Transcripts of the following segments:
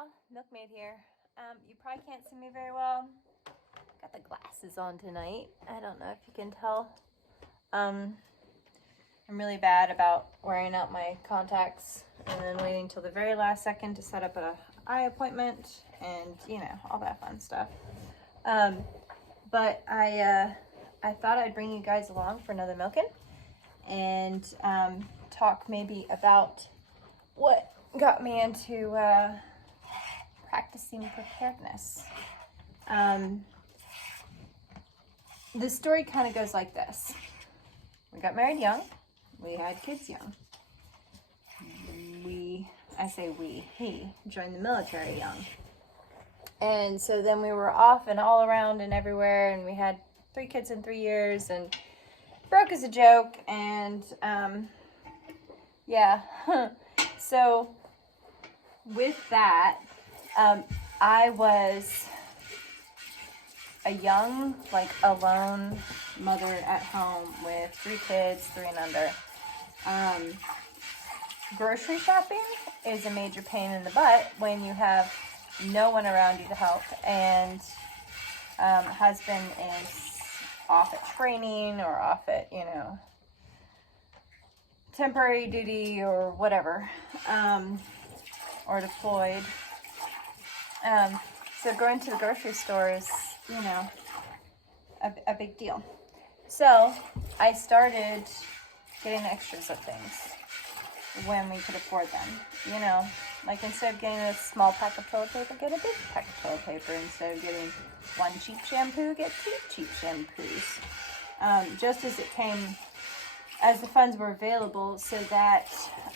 y'all, Milkmaid here. You probably can't see me very well. Got the glasses on tonight. I don't know if you can tell. I'm really bad about wearing out my contacts and then waiting till the very last second to set up an eye appointment and, you know, all that fun stuff. But I thought I'd bring you guys along for another milking and talk maybe about what got me into practicing preparedness. The story kind of goes like this. We got married young. We had kids young. He joined the military young. And so then we were off and all around and everywhere, and we had 3 kids in 3 years, and broke as a joke, and yeah. So with that, I was a young, alone mother at home with 3 kids, 3 and under. Grocery shopping is a major pain in the butt when you have no one around you to help, and husband is off at training or off at, temporary duty or whatever, or deployed. So going to the grocery store is, a big deal. So I started getting extras of things when we could afford them. Instead of getting a small pack of toilet paper, get a big pack of toilet paper. Instead of getting 1 cheap shampoo, get 2 cheap shampoos. Just as it came, as the funds were available, so that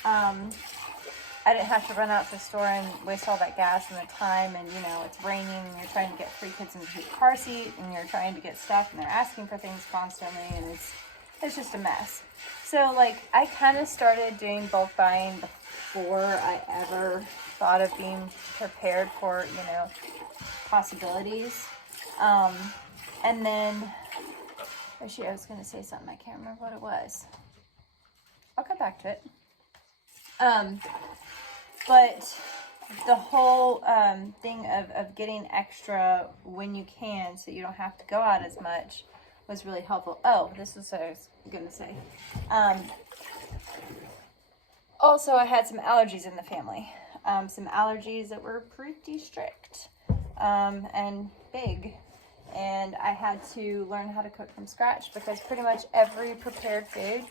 I didn't have to run out to the store and waste all that gas and the time, and it's raining and you're trying to get 3 kids into the car seat and you're trying to get stuff and they're asking for things constantly, and it's just a mess. So I kind of started doing bulk buying before I ever thought of being prepared for, possibilities. And then, I was going to say something, I can't remember what it was. I'll come back to it. But the whole thing of getting extra when you can so you don't have to go out as much was really helpful. Oh, this is what I was going to say. Also, I had some allergies in the family. Some allergies that were pretty strict and big. And I had to learn how to cook from scratch, because pretty much every prepared food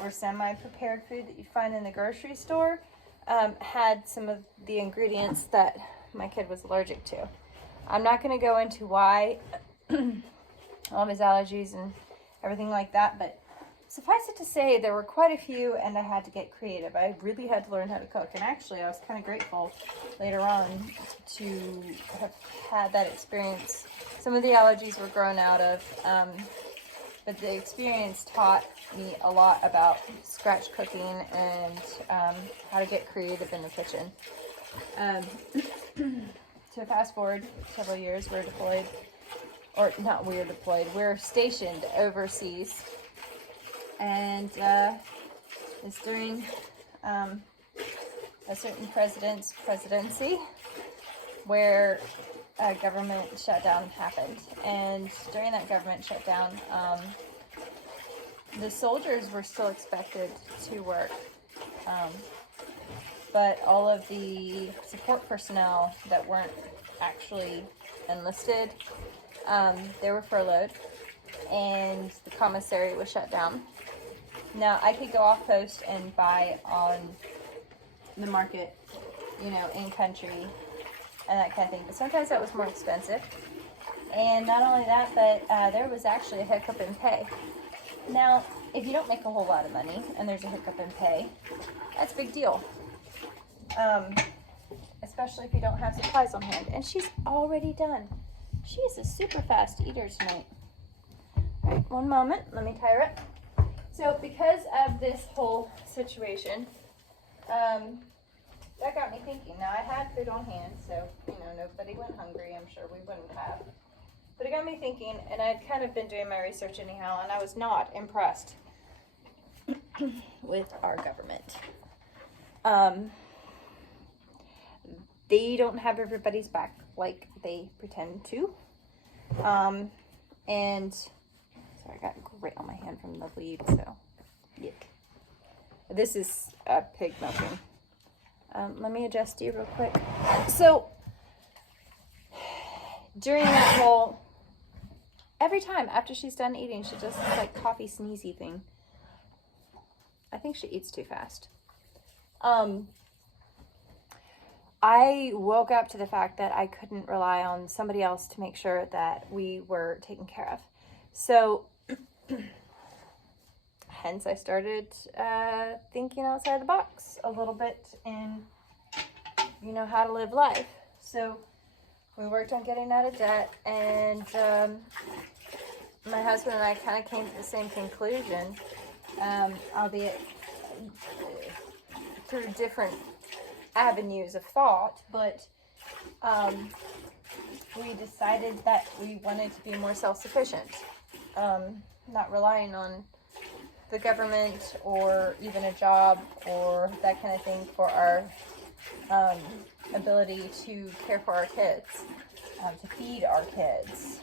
or semi-prepared food that you find in the grocery store had some of the ingredients that my kid was allergic to. I'm not going to go into why, all of his allergies and everything like that, but suffice it to say, there were quite a few, and I had to get creative. I really had to learn how to cook, and actually I was kind of grateful later on to have had that experience. Some of the allergies were grown out of, but the experience taught me a lot about scratch cooking and how to get creative in the kitchen. So fast forward several years, we're stationed overseas. And it's during a certain president's presidency where a government shutdown happened. And during that government shutdown, the soldiers were still expected to work. But all of the support personnel that weren't actually enlisted, they were furloughed, and the commissary was shut down. Now, I could go off post and buy on the market, in country and that kind of thing, but sometimes that was more expensive. And not only that, but there was actually a hiccup in pay. Now, if you don't make a whole lot of money and there's a hiccup in pay, that's a big deal. Especially if you don't have supplies on hand. And she's already done. She is a super fast eater tonight. All right, one moment. Let me tie her up. So because of this whole situation, that got me thinking. Now, I had food on hand, so, nobody went hungry. I'm sure we wouldn't have. But it got me thinking, and I'd kind of been doing my research anyhow, and I was not impressed with our government. they don't have everybody's back like they pretend to. And sorry, I got grit on my hand from the lead, so yuck. This is a pig milking. Let me adjust you real quick. So during that whole, every time after she's done eating, she does this like coffee sneezy thing. I think she eats too fast. I woke up to the fact that I couldn't rely on somebody else to make sure that we were taken care of. So hence I started thinking outside the box a little bit and, you know, how to live life. So we worked on getting out of debt, and my husband and I kind of came to the same conclusion, albeit through different avenues of thought, but we decided that we wanted to be more self-sufficient, not relying on the government or even a job or that kind of thing for our ability to care for our kids, to feed our kids.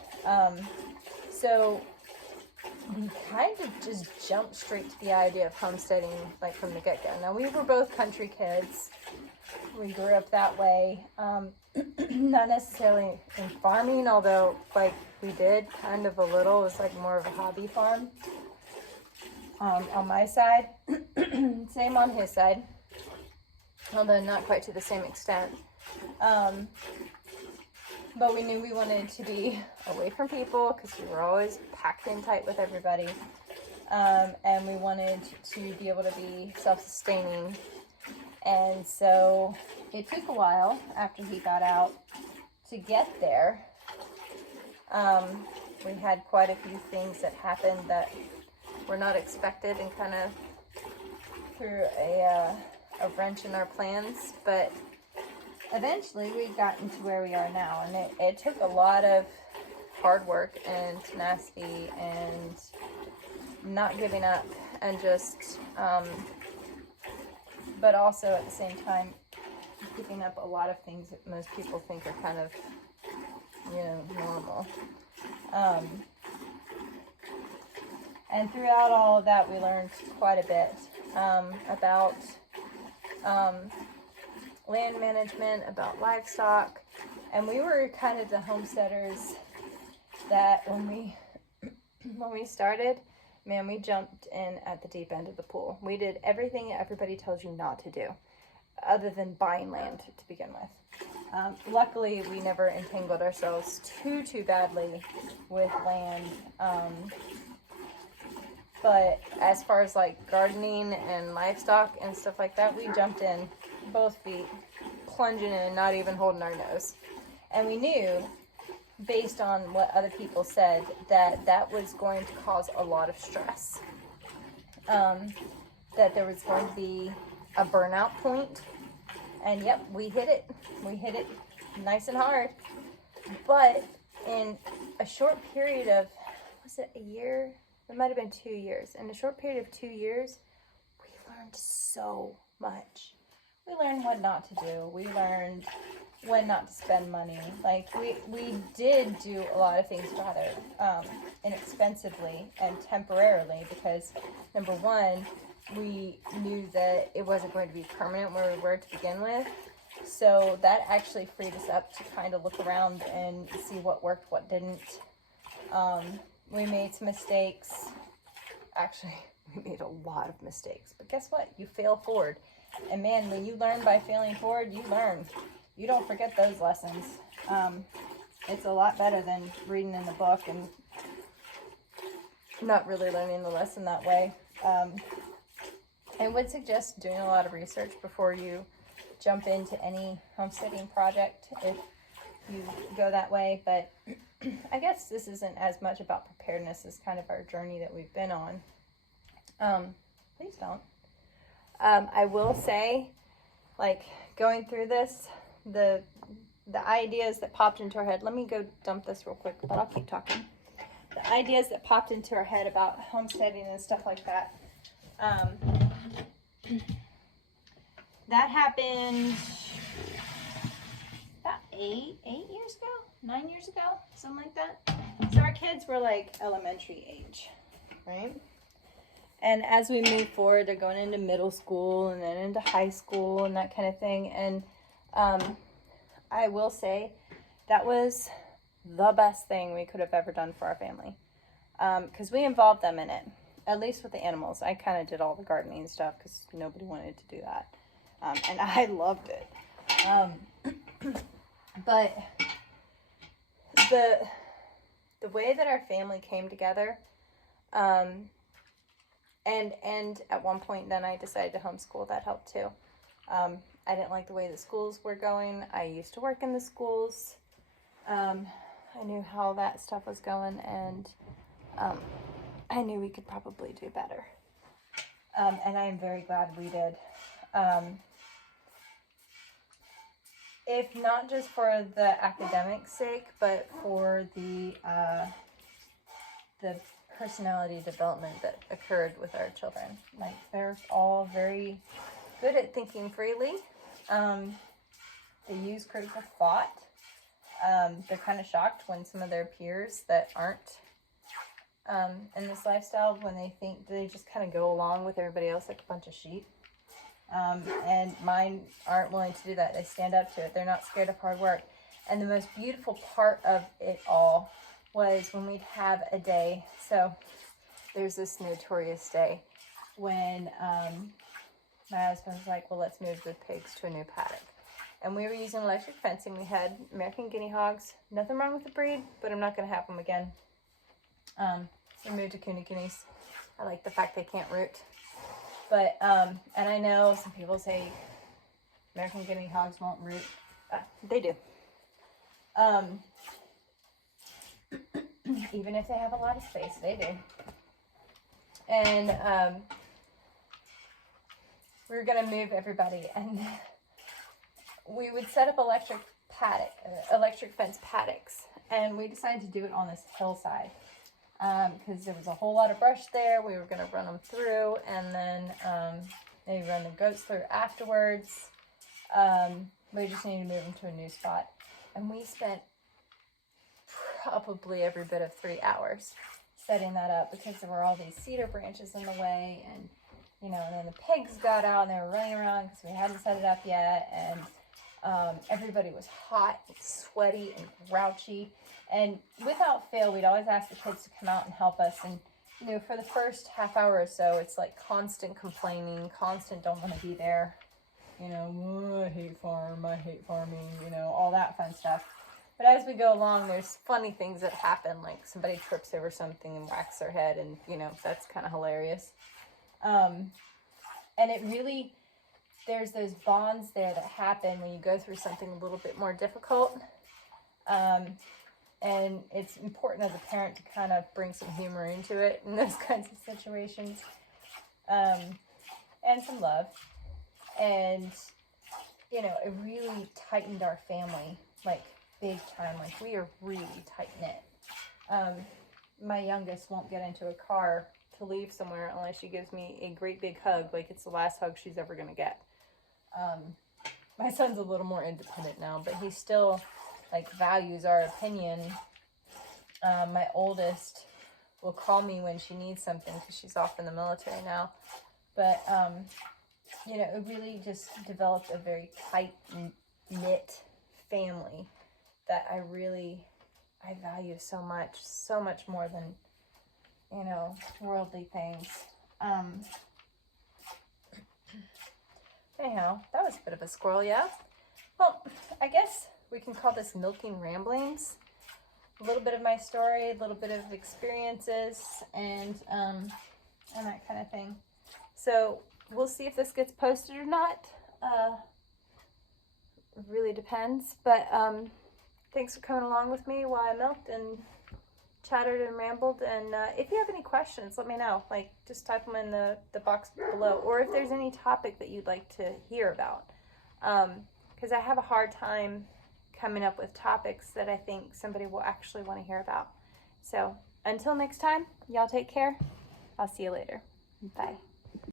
So we kind of just jumped straight to the idea of homesteading, like, from the get-go. Now, we were both country kids. We grew up that way. Not necessarily in farming, although, like, we did kind of a little. It was like more of a hobby farm on my side. Same on his side, although not quite to the same extent. But we knew we wanted to be away from people because we were always packed in tight with everybody. And we wanted to be able to be self-sustaining. And so it took a while after he got out to get there. We had quite a few things that happened that were not expected and kind of threw a wrench in our plans. But eventually we got into where we are now. And it took a lot of hard work and tenacity and not giving up and just... but also at the same time, giving up a lot of things that most people think are kind of, you know, normal. And throughout all of that, we learned quite a bit about land management, about livestock, and we were kind of the homesteaders that when we started, man, we jumped in at the deep end of the pool. We did everything everybody tells you not to do, other than buying land to begin with. Luckily, we never entangled ourselves too badly with land. But as far as like gardening and livestock and stuff like that, we jumped in, both feet, plunging in, not even holding our nose. And we knew, based on what other people said, that was going to cause a lot of stress. That there was going to be a burnout point. And yep, we hit it. We hit it nice and hard. But in a short period of, was it a year? It might have been 2 years. In a short period of 2 years, we learned so much. We learned what not to do. We learned when not to spend money. Like, we did do a lot of things rather inexpensively and temporarily because, number one, we knew that it wasn't going to be permanent where we were to begin with. So that actually freed us up to kind of look around and see what worked, what didn't. We made some mistakes. Actually, we made a lot of mistakes. But guess what? You fail forward. And man, when you learn by failing forward, you learn. You don't forget those lessons. It's a lot better than reading in the book and not really learning the lesson that way. I would suggest doing a lot of research before you jump into any homesteading project if you go that way. But I guess this isn't as much about preparedness as kind of our journey that we've been on. Please don't. I will say, like, going through this, the ideas that popped into our head, let me go dump this real quick, but I'll keep talking. The ideas that popped into our head about homesteading and stuff like that, that happened 9 years ago, something like that. So our kids were like elementary age, right? And as we move forward, they're going into middle school and then into high school and that kind of thing. And I will say that was the best thing we could have ever done for our family, because we involved them in it, at least with the animals. I kind of did all the gardening stuff because nobody wanted to do that, and I loved it. But the way that our family came together, and at one point then I decided to homeschool. That helped too. I didn't like the way the schools were going. I used to work in the schools. I knew how that stuff was going, and I knew we could probably do better. And I am very glad we did. If not just for the academic sake, but for the personality development that occurred with our children. Like, they're all very good at thinking freely. They use critical thought. They're kind of shocked when some of their peers that aren't in this lifestyle, when they think they just kind of go along with everybody else like a bunch of sheep. And mine aren't willing to do that. They stand up to it. They're not scared of hard work. And the most beautiful part of it all was when we'd have a day. So there's this notorious day when my husband was like, well, let's move the pigs to a new paddock. And we were using electric fencing. We had American guinea hogs. Nothing wrong with the breed, but I'm not going to have them again. We moved to Kudos. I like the fact they can't root. But, and I know some people say American guinea hogs won't root. They do. Even if they have a lot of space, they do. And we were going to move everybody, and we would set up electric fence paddocks, and we decided to do it on this hillside because there was a whole lot of brush there. We were going to run them through, and then maybe run the goats through afterwards. We just needed to move them to a new spot, and we spent probably every bit of 3 hours setting that up because there were all these cedar branches in the way, and and then the pigs got out and they were running around because we hadn't set it up yet, and everybody was hot and sweaty and grouchy, and without fail we'd always ask the kids to come out and help us. And for the first half hour or so, it's like constant complaining, constant don't want to be there, oh, I hate farming, all that fun stuff. But as we go along, there's funny things that happen, like somebody trips over something and whacks their head, and that's kind of hilarious. And it really, there's those bonds there that happen when you go through something a little bit more difficult. And it's important as a parent to kind of bring some humor into it in those kinds of situations. And some love. And, it really tightened our family, like, big time. Like, we are really tight-knit. My youngest won't get into a car to leave somewhere unless she gives me a great big hug, like it's the last hug she's ever going to get. My son's a little more independent now, but he still, values our opinion. My oldest will call me when she needs something because she's off in the military now. But, it really just developed a very tight-knit family that I value so much more than, worldly things. Anyhow, that was a bit of a squirrel, yeah? Well, I guess we can call this Milking Ramblings. A little bit of my story, a little bit of experiences, and that kind of thing. So, we'll see if this gets posted or not. It really depends, but thanks for coming along with me while I milked and chattered and rambled. And if you have any questions, let me know. Just type them in the box below, or if there's any topic that you'd like to hear about, because I have a hard time coming up with topics that I think somebody will actually want to hear about. So until next time, y'all take care. I'll see you later. Bye.